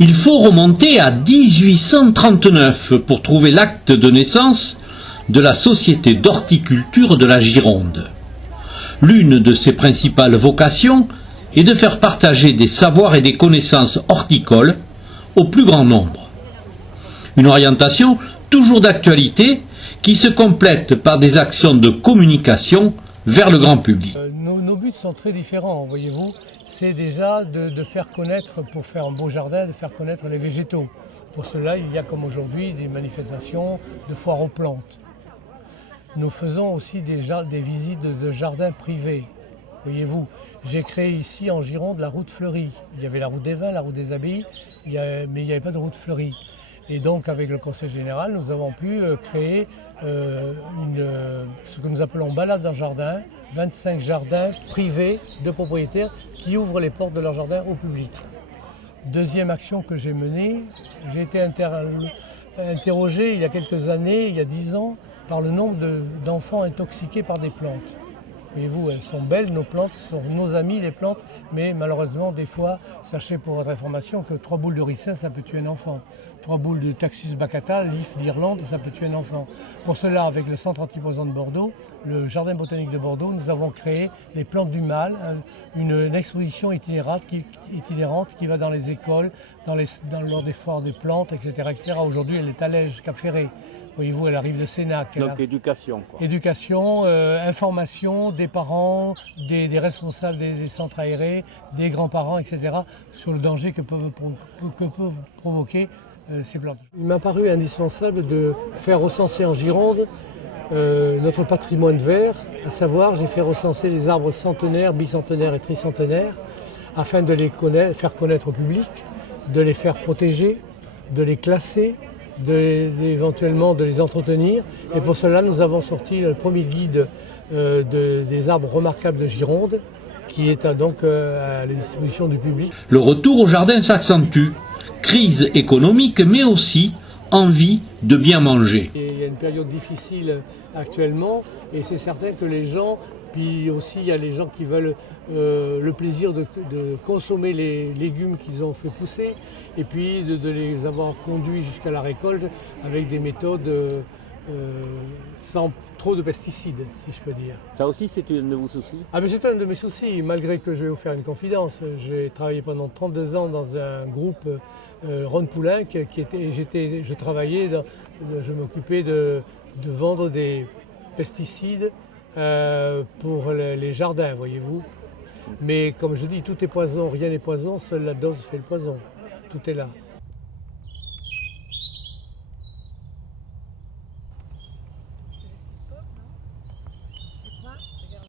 Il faut remonter à 1839 pour trouver l'acte de naissance de la Société d'horticulture de la Gironde. L'une de ses principales vocations est de faire partager des savoirs et des connaissances horticoles au plus grand nombre. Une orientation toujours d'actualité qui se complète par des actions de communication vers le grand public. Nos buts sont très différents, voyez-vous. C'est déjà de faire connaître, pour faire un beau jardin, de faire connaître les végétaux. Pour cela, il y a comme aujourd'hui des manifestations de foires aux plantes. Nous faisons aussi des visites de jardins privés. Voyez-vous, j'ai créé ici en Gironde la route fleurie. Il y avait la route des vins, la route des abbayes, mais il n'y avait pas de route fleurie. Et donc avec le Conseil général, nous avons pu créer ce que nous appelons balade en jardin, 25 jardins privés de propriétaires qui ouvrent les portes de leur jardin au public. Deuxième action que j'ai menée, j'ai été interrogé il y a quelques années, il y a 10 ans, par le nombre d'enfants intoxiqués par des plantes. Voyez-vous, elles sont belles, nos plantes, ce sont nos amis les plantes, mais malheureusement, des fois, sachez pour votre information que 3 boules de ricin, ça peut tuer un enfant. 3 boules de Taxus baccata, l'if d'Irlande, ça peut tuer un enfant. Pour cela, avec le centre antipoison de Bordeaux, le jardin botanique de Bordeaux, nous avons créé les plantes du mal, une exposition itinérante qui va dans les écoles, lors des foires des plantes, etc. Aujourd'hui, elle est à Lège, Cap Ferré. Voyez-vous, elle arrive de Sénac. Donc éducation, quoi. Éducation, information des parents, des responsables des centres aérés, des grands-parents, etc. sur le danger que peuvent provoquer ces plantes. Il m'a paru indispensable de faire recenser en Gironde notre patrimoine vert, à savoir j'ai fait recenser les arbres centenaires, bicentenaires et tricentenaires afin de les faire connaître au public, de les faire protéger, de les classer, éventuellement de les entretenir. Et pour cela, nous avons sorti le premier guide des arbres remarquables de Gironde, qui est donc à la disposition du public. Le retour au jardin s'accentue. Crise économique, mais aussi envie de bien manger. Il y a une période difficile actuellement, et c'est certain que les gens, puis aussi il y a les gens qui veulent le plaisir de consommer les légumes qu'ils ont fait pousser, et puis de les avoir conduits jusqu'à la récolte avec des méthodes sans trop de pesticides, si je peux dire. Ça aussi, c'est un de vos soucis? Ah, mais c'est un de mes soucis, malgré que je vais vous faire une confidence. J'ai travaillé pendant 32 ans dans un groupe Ron Poulenc, je m'occupais de vendre des pesticides pour les jardins, voyez-vous. Mais comme je dis, tout est poison, rien n'est poison, seule la dose fait le poison. Tout est là.